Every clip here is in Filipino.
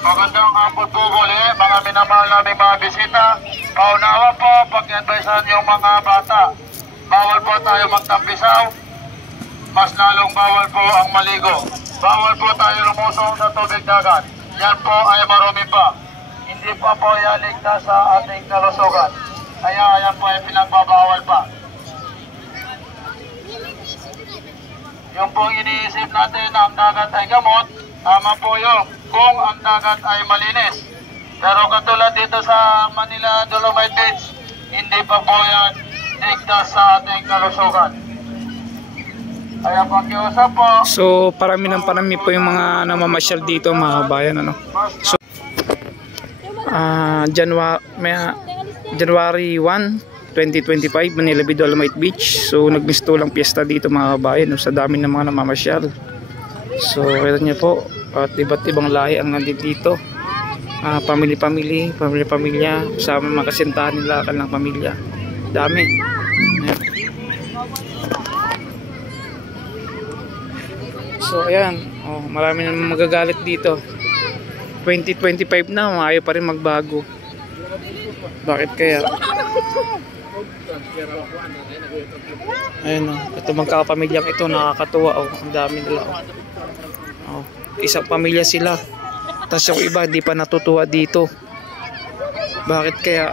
Magandang hapon po muli, mga minamahal naming mga bisita. Paunawa po, pag-advisean yung mga bata. Bawal po tayo magtampisaw. Mas lalong bawal po ang maligo. Bawal po tayo lumusong sa tubig dagat. Yan po ay marumi pa. Hindi pa po yan ligtas sa ating kalusugan. Kaya yan po ay pinagbabawal pa. Yung pong iniisip natin na ang dagat ay gamot, tama po yun kung ang dagat ay malinis. Pero katulad dito sa Manila Dolomite Beach, hindi pa po yan ligtas sa ating kalusugan. Kaya pakiusap po. So parami po yung mga namamasyal dito mga bayan, ano. So January 1, 2025, Manila Bay Dolomite Beach. So nagmistulang piyesta dito mga kabayan, sa dami ng mga namamasyal. So ito niyo po, at iba't ibang lahi ang nandito dito. Pamilya, kasama mga kasintahan nila, kanilang pamilya. Dami. Ayan. So ayan, marami na magagalit dito. 2025 na, ayaw pa rin magbago. Bakit kaya? Ayun, ito magkakapamilyang ito, nakakatuwa. Ang dami nila. Isang pamilya sila, tapos yung iba hindi pa natutuwa dito. Bakit kaya?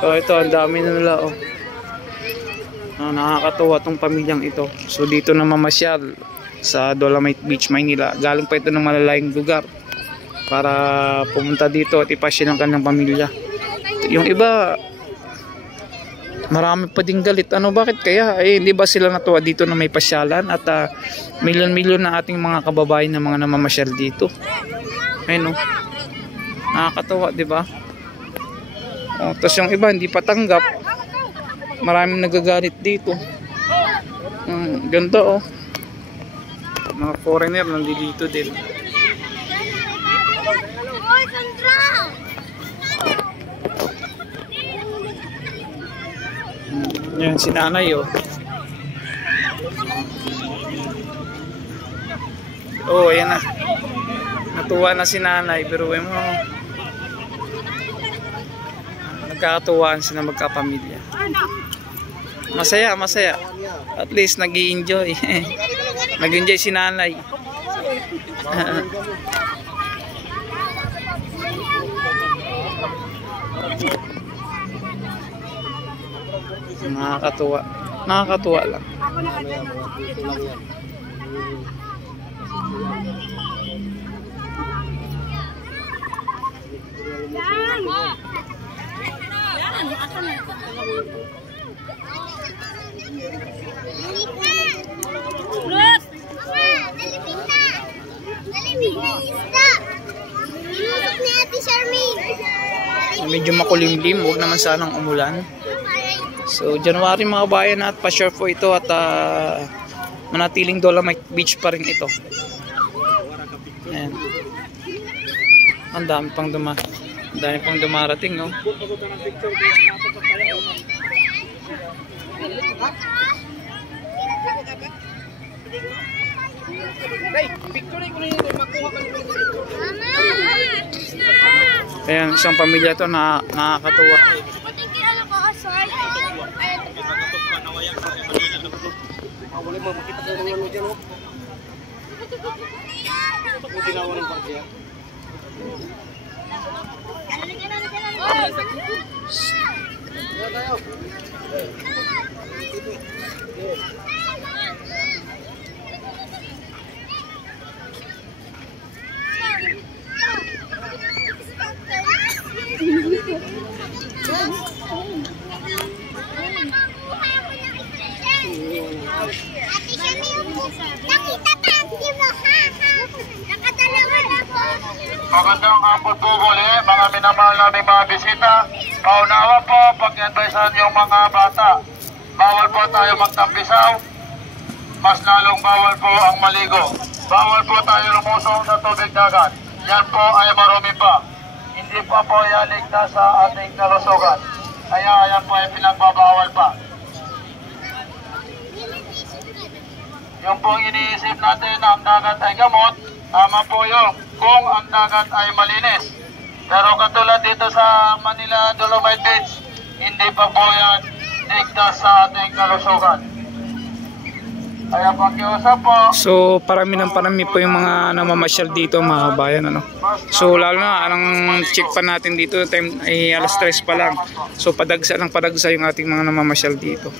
Ito ang dami na nila. Nakakatuwa tong pamilyang ito. So dito na mamasyal sa Dolomite Beach, Maynila. Galing pa ito ng malalayong lugar para pumunta dito at ipasya ng kanilang pamilya. Yung iba, marami pa ding galit. Bakit kaya? Hindi ba sila natuwa dito na may pasyalan at milyon-milyon na ating mga kababayan na mga namamasyal dito? Ayun, nakakatuwa, di ba? Tapos yung iba hindi pa tanggap. Maraming nagagalit dito. Ganda, mga foreigner nandito din. Yan si nanay, ayan na. Natuwa na si nanay, pero nagkakatuwaan sila magkapamilya. Masaya. At least nag-i-enjoy. Nag-enjoy si nanay. Nakakatuwa lang. Medyo makulimlim, huwag naman sanang umulan. So January mga bayan, at pa-share po ito at manatiling Dolomite Beach pa rin ito. Ayan. Ang dami pang dumarating, no? Ayan, isang pamilya to na nakakatuwa. Magandang hapon po muli, mga minamahal naming mga bisita. Paunawa po, pag-advisean yung mga bata. Bawal po tayo magtampisaw. Mas lalong bawal po ang maligo. Bawal po tayo lumusong sa tubig dagat. Yan po ay marumi pa. Hindi pa po yan ligtas sa ating kalusugan. Kaya ayan po ay pinagbabawal pa. Yung pong iniisip natin na ang dagat ay gamot, tama po yun kung ang dagat ay malinis. Pero katulad dito sa Manila Dolomite Beach, hindi pa po yan ligtas sa ating kalusugan. Kaya pakiusap po. So parami po yung mga namamasyal dito mga kabayan, ano. So lalo na ang check pa natin dito time ay alas 3 pa lang. So padagsa yung ating mga namamasyal dito.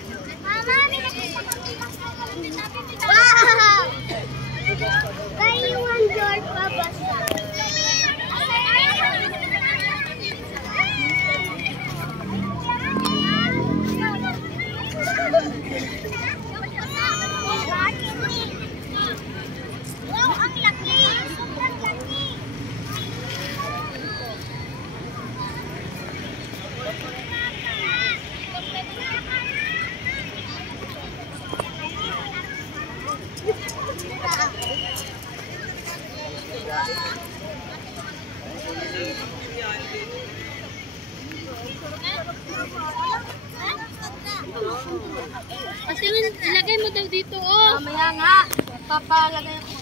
Kasi ilagay mo daw dito, oh. Mamaya nga. Papalagay ako.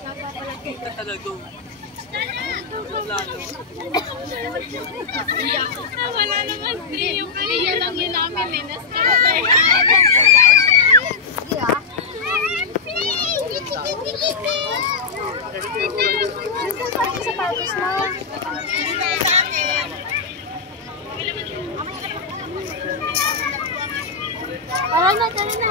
Papalagay ka talaga. Wala naman siya. Yung kanina lang yun namin eh. Nastay. Sapatos mo. Tara na, tara na.